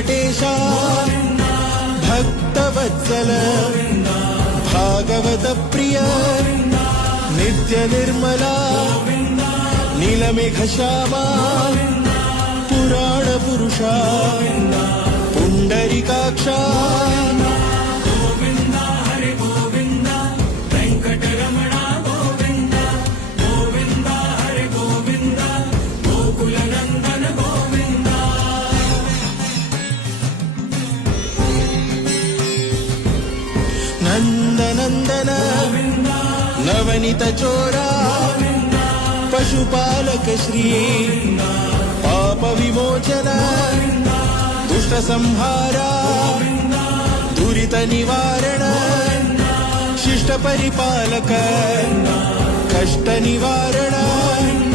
वेंकटेशा भक्तवत्सल भागवत प्रिय नित्य निर्मला नीलमेघश्यामा पुराण पुरुषा पुंडरीकाक्षा नंदनंदन नवनीत चोरा पशुपालक श्री पाप विमोचन दुष्ट संहारा दुरित निवारण शिष्ट परिपालक कष्ट निवारण